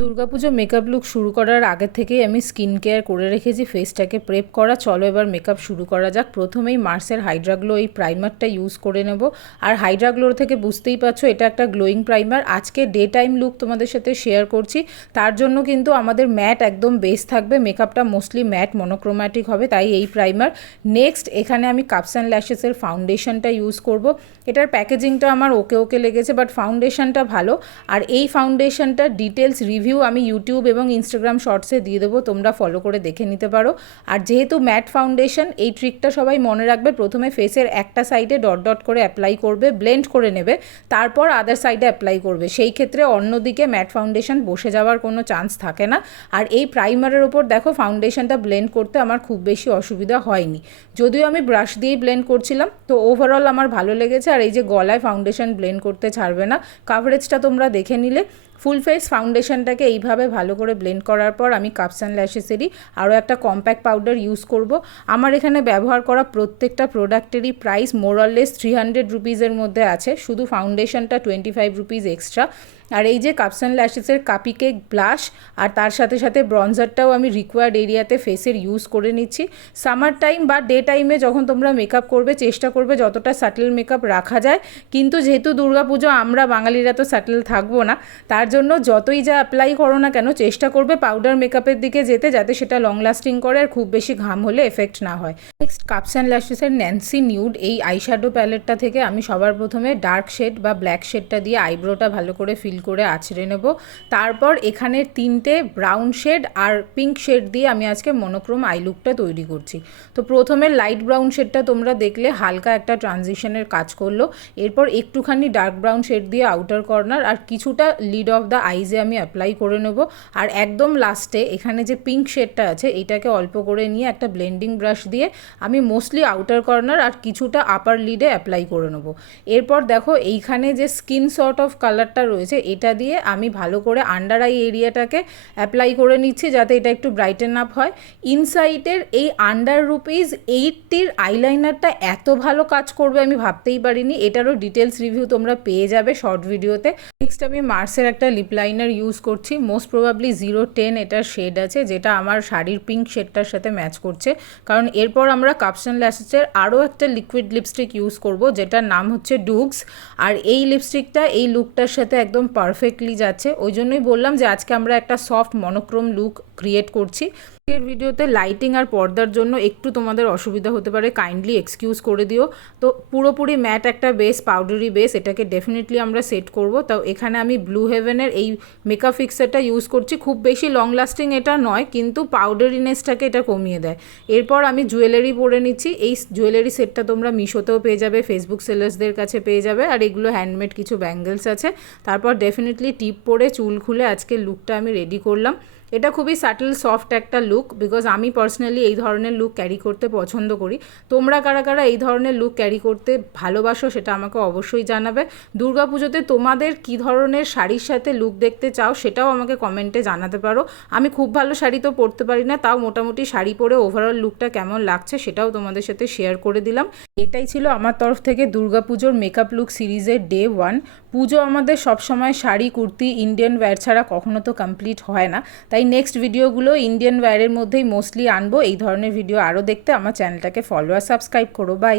Durga Puja makeup look শুরু করার আগে থেকেই আমি স্কিন কেয়ার করে রেখেছি, ফেসটাকে প্রেপ করা। চলো এবার মেকআপ শুরু করা যাক। প্রথমেই মার্সের হাইড্রা গ্লো এই প্রাইমারটা ইউজ করে নেব। আর হাইড্রা গ্লোর থেকে বুঝতেই পারছো এটা একটা গ্লোয়িং প্রাইমার। আজকে ডে টাইম লুক তোমাদের সাথে শেয়ার করছি, তার জন্য কিন্তু আমাদের ম্যাট একদম বেস থাকবে। মেকআপটা মোস্টলি ম্যাট মনোক্রোম্যাটিক হবে, তাই এই প্রাইমার। নেক্সট এখানে আমি কাপস অ্যান্ড ল্যাশেসের ফাউন্ডেশনটা ইউজ করব। এটার প্যাকেজিংটা আমার ওকে লেগেছে, বাট ফাউন্ডেশনটা ভালো। আর এই ফাউন্ডেশনটার ডিটেলস রিভিউ আমি ইউটিউব এবং ইনস্টাগ্রাম শর্টসে দিয়ে দেবো, তোমরা ফলো করে দেখে নিতে পারো। আর যেহেতু ম্যাট ফাউন্ডেশন, এই ট্রিকটা সবাই মনে রাখবে। প্রথমে ফেসের একটা সাইডে ডট ডট করে অ্যাপ্লাই করবে, ব্লেন্ড করে নেবে, তারপর আদার সাইডে অ্যাপ্লাই করবে। সেই ক্ষেত্রে অন্যদিকে ম্যাট ফাউন্ডেশন বসে যাওয়ার কোনো চান্স থাকে না। আর এই প্রাইমারের ওপর দেখো ফাউন্ডেশনটা ব্লেন্ড করতে আমার খুব বেশি অসুবিধা হয়নি, যদিও আমি ব্রাশ দিয়েই ব্লেন্ড করছিলাম। তো ওভারঅল আমার ভালো লেগেছে। আর এই যে গলায় ফাউন্ডেশন ব্লেন্ড করতে ছাড়বে না, কাভারেজটা তোমরা দেখে নিলে। ফুল ফেস ফাউন্ডেশনটাকে এইভাবে ভালো করে ব্লেন্ড করার পর আমি কাপস অ্যান্ড ল্যাশেসেরই আরও একটা কম্প্যাক্ট পাউডার ইউজ করব। আমার এখানে ব্যবহার করা প্রত্যেকটা প্রোডাক্টেরই প্রাইস মোরাললেস 300 রুপিসের মধ্যে আছে, শুধু ফাউন্ডেশনটা 25 রুপিস এক্সট্রা। আর এই যে কাপস অ্যান্ড ল্যাশেসের কাপি কেক ব্লাশ আর তার সাথে সাথে ব্রঞ্জারটাও আমি রিকোয়ার্ড এরিয়াতে ফেসের ইউজ করে নিচ্ছি। সামার টাইম বা ডে টাইমে যখন তোমরা মেকআপ করবে, চেষ্টা করবে যতটা স্যাটেল মেকআপ রাখা যায়। কিন্তু যেহেতু দুর্গাপুজো, আমরা বাঙালিরা তো স্যাটেল থাকবো না, তার জন্য যতই যা অ্যাপ্লাই করো না কেন চেষ্টা করবে পাউডার মেকআপের দিকে যেতে, যাতে সেটা লং লাস্টিং করে আর খুব বেশি ঘাম হলে এফেক্ট না হয়। নেক্সট কাপস অ্যান্ড ল্যাশেসের ন্যান্সি নিউড এই আইশ্যাডো প্যালেটটা থেকে আমি সবার প্রথমে ডার্ক শেড বা ব্ল্যাক শেডটা দিয়ে আইব্রোটা ভালো করে ফিল করে আছড়ে নেব। তারপর এখানে 3টে ব্রাউন শেড আর পিঙ্ক শেড দিয়ে আমি আজকে মনোক্রোম আই লুকটা তৈরি করছি। তো প্রথমে লাইট ব্রাউন শেডটা তোমরা দেখলে হালকা একটা ট্রানজিশনের কাজ করলো। এরপর একটুখানি ডার্ক ব্রাউন শেড দিয়ে আউটার কর্নার আর কিছুটা লিড অফ দ্য আইজে আমি অ্যাপ্লাই করে নেব। আর একদম লাস্টে এখানে যে পিঙ্ক শেডটা আছে এটাকে অল্প করে নিয়ে একটা ব্লেন্ডিং ব্রাশ দিয়ে আমি মোস্টলি আউটার কর্নার আর কিছুটা আপার লিডে অ্যাপ্লাই করে নেব। এরপর দেখো এইখানে যে স্কিন সর্ট অফ কালারটা রয়েছে এটা দিয়ে আমি ভালো করে আন্ডার আই এরিয়াটাকে অ্যাপ্লাই করে নিচ্ছি, যাতে এটা একটু ব্রাইটেন আপ হয়। ইনসাইটের এই আন্ডার ₹80 আইলাইনারটা এত ভালো কাজ করবে আমি ভাবতেই পারিনি। এটারও ডিটেলস রিভিউ তোমরা পেয়ে যাবে শর্ট ভিডিওতে। নেক্সট আমি মার্সের একটা লিপ লাইনার ইউজ করছি, মোস্ট প্রবাবলি 010 এটার শেড আছে, যেটা আমার শাড়ির পিঙ্ক শেডটার সাথে ম্যাচ করছে। কারণ এরপর আমরা কাপস অ্যান্ড ল্যাশেসের আরও একটা লিকুইড লিপস্টিক ইউজ করব, যেটার নাম হচ্ছে ডুগস। আর এই লিপস্টিকটা এই লুকটার সাথে একদম পারফেক্টলি যাচ্ছে। ওই জন্যই বললাম যে আজকে আমরা একটা সফট মনোক্রোম লুক ক্রিয়েট করছি। এর ভিডিওতে লাইটিং আর পর্দার জন্য একটু তোমাদের অসুবিধা হতে পারে, কাইন্ডলি এক্সকিউজ করে দিও। তো পুরোপুরি ম্যাট একটা বেস, পাউডারি বেস, এটাকে ডেফিনেটলি আমরা সেট করব। তাও এখানে আমি ব্লু হেভেনের এই মেকআপ ফিক্সারটা ইউজ করছি। খুব বেশি লং লাস্টিং এটা নয়, কিন্তু পাউডারিনেসটাকে এটা কমিয়ে দেয়। এরপর আমি জুয়েলারি পরে নিচ্ছি। এই জুয়েলারি সেটটা তোমরা মিশোতেও পেয়ে যাবে, ফেসবুক সেলার্সদের কাছে পেয়ে যাবে। আর এগুলো হ্যান্ডমেড কিছু ব্যাঙ্গেলস আছে। তারপর ডেফিনেটলি টিপ পরে চুল খুলে আজকে লুকটা আমি রেডি করলাম। এটা খুবই সাটল সফট একটা লুক, বিকজ আমি পার্সোনালি এই ধরনের লুক ক্যারি করতে পছন্দ করি। তোমরা কারা কারা এই ধরনের লুক ক্যারি করতে ভালোবাসো সেটা আমাকে অবশ্যই জানাবে। দুর্গাপুজোতে তোমাদের কী ধরনের শাড়ির সাথে লুক দেখতে চাও সেটাও আমাকে কমেন্টে জানাতে পারো। আমি খুব ভালো শাড়ি তো পরতে পারি না, তাও মোটামুটি শাড়ি পরে ওভারঅল লুকটা কেমন লাগছে সেটাও তোমাদের সাথে শেয়ার করে দিলাম। এটাই ছিল আমার তরফ থেকে দুর্গাপুজোর মেকআপ লুক সিরিজের ডে 1। পুজো আমাদের সবসময় শাড়ি, কুর্তি, ইন্ডিয়ান ওয়্যার ছাড়া কখনো তো কমপ্লিট হয় না, তাই নেক্সট ভিডিওগুলো ইন্ডিয়ান ওয়্যারের মধ্যেই মোস্টলি আনবো। এই ধরনের ভিডিও আরও দেখতে আমার চ্যানেলটাকে ফলো আর সাবস্ক্রাইব করো। বাই।